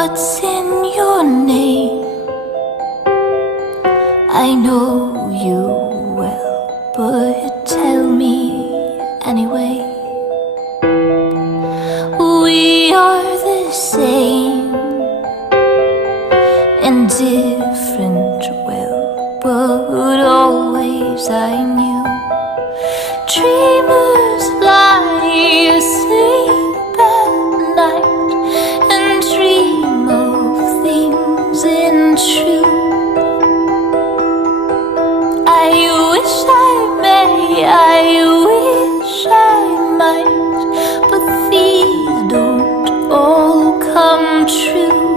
what's in your name. I know you well, but tell me anyway. We are the same and different, well, but always I knew. Dreamers lie asleep at night and dream of things untrue. I wish I may, I wish I might, but these don't all come true.